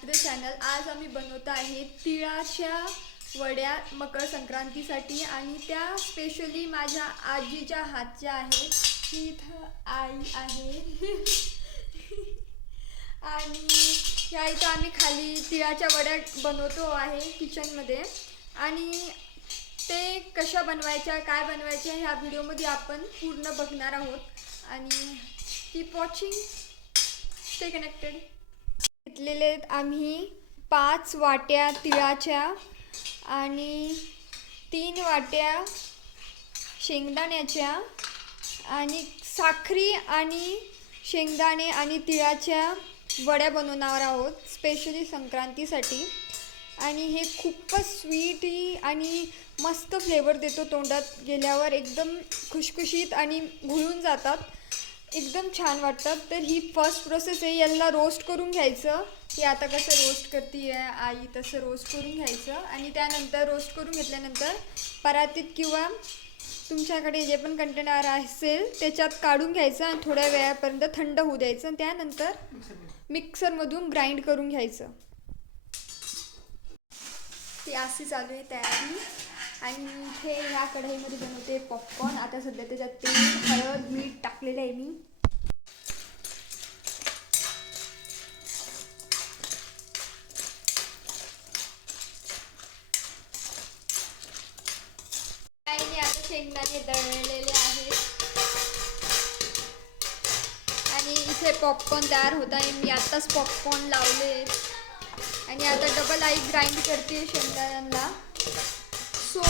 Back to the channel. आज आम्ही बनवत आहे तिळाच्या वड्या मकर संक्रांतीसाठी आणि त्या स्पेशली माझ्या आजीच्या हातच्या आहेत. ही इथं आई आहे आणि ह्या इथं आम्ही खाली तिळाच्या वड्या बनवतो आहे किचनमध्ये आणि ते कशा बनवायच्या काय बनवायच्या ह्या व्हिडिओमध्ये आपण पूर्ण बघणार आहोत आणि कीप वॉचिंग, स्टे कनेक्टेड. घेतलेले आहेत आम्ही 5 वाट्या तिळाच्या आणि 3 वाट्या शेंगदाण्याच्या आणि साखरी आणि शेंगदाणे आणि तिळाच्या वड्या बनवणार आहोत स्पेशली संक्रांतीसाठी. आणि हे खूपच स्वीटी आणि मस्त फ्लेवर देतो, तोंडात गेल्यावर एकदम खुशखुशीत आणि घुळून जातात, एकदम छान वाटतात. तर ही फर्स्ट प्रोसेस आहे. याला रोस्ट करून घ्यायचं. की आता कसं रोस्ट करते आहे आई तसं रोस्ट करून घ्यायचं आणि त्यानंतर रोस्ट करून घेतल्यानंतर परातीत किंवा तुमच्याकडे जे पण कंटेनर असेल त्याच्यात काढून घ्यायचं आणि थोड्या वेळापर्यंत थंड होऊ द्यायचं आणि त्यानंतर मिक्सरमधून ग्राइंड करून घ्यायचं. ती अशी चालू आहे तयारी. आणि इथे ह्या कढईमध्ये बनवते पॉपकॉर्न. आता सध्या त्याच्यात तेल, हळद, मीठ टाकलेलं आहे मी. आता शेंगदाणे दळलेले आहेत आणि इथे पॉपकॉर्न तयार होत आहे. मी आताच पॉपकॉर्न लावले आणि आता डबल आई ग्राइंड करते शेंगदाण्यांना. सो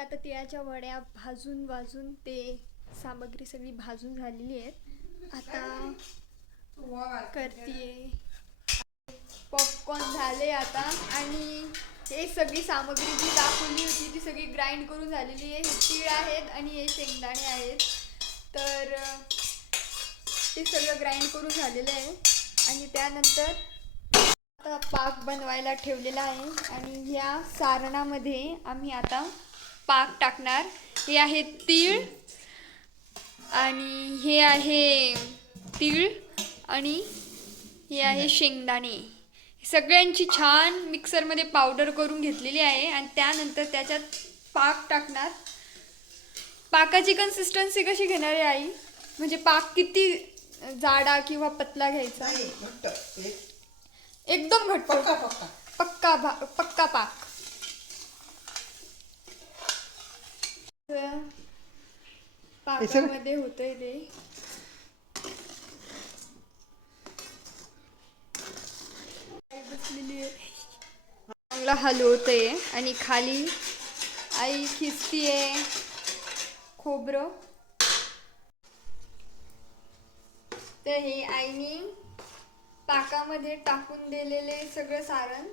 आता तिळाच्या वड्या भाजून ते सामग्री सगळी भाजून झालेली आहेत. आता करते. पॉपकॉर्न झाले आता आणि हे सगळी सामग्री जी दाखवली होती ती सगळी ग्राइंड करून झालेली आहे. हे तीळ आहेत आणि हे शेंगदाणे आहेत. तर ते सगळं ग्राइंड करून झालेलं आहे आणि त्यानंतर आता पाक बनवायला ठेवलेला आहे आणि या सारणामध्ये आम्ही आता पाक टाकणार. हे आहे तीळ आणि हे आहे तीळ आणि हे आहे शेंगदाणे. सगळ्यांची छान मिक्सरमध्ये पावडर करून घेतलेली आहे आणि त्यानंतर त्याच्यात पाक टाकणार. पाकाची कन्सिस्टन्सी कशी घेणार आहे आई? म्हणजे पाक किती जाडा किंवा पतला घ्यायचा? एकदम घट्ट, पक्का पाक. पाकामध्ये होतंय ते. चांगला हलवते आणि खाली आई खिसतीये खोबरं. तर हे आईने पाकामध्ये टाकून दिलेले सगळं सारण.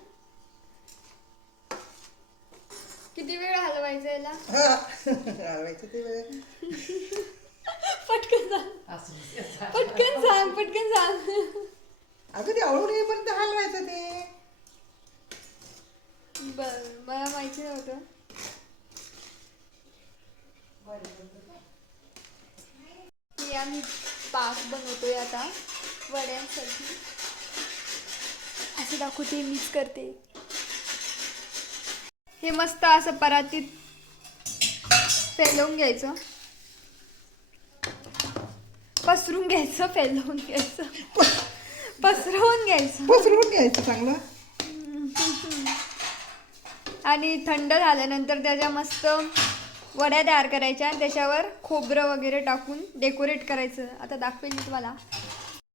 किती वेळ हलवायचं याला? हलवायचं ते वेळ. पटकन सांग. अगं ते आवडून येईपर्यंत हलवायचं ते. बर, मला माहिती नव्हतं. की आम्ही पाक बनवतोय आता वड्यांसाठी. असं दाखवते, मिक्स करते. हे मस्त असं परातीत फैलवून घ्यायचं, पसरून घ्यायचं चांगलं. आणि थंड झाल्यानंतर त्याच्या मस्त वड्या तयार करायच्या आणि त्याच्यावर खोबरं वगैरे टाकून डेकोरेट करायचं. आता दाखवेल मी तुम्हाला.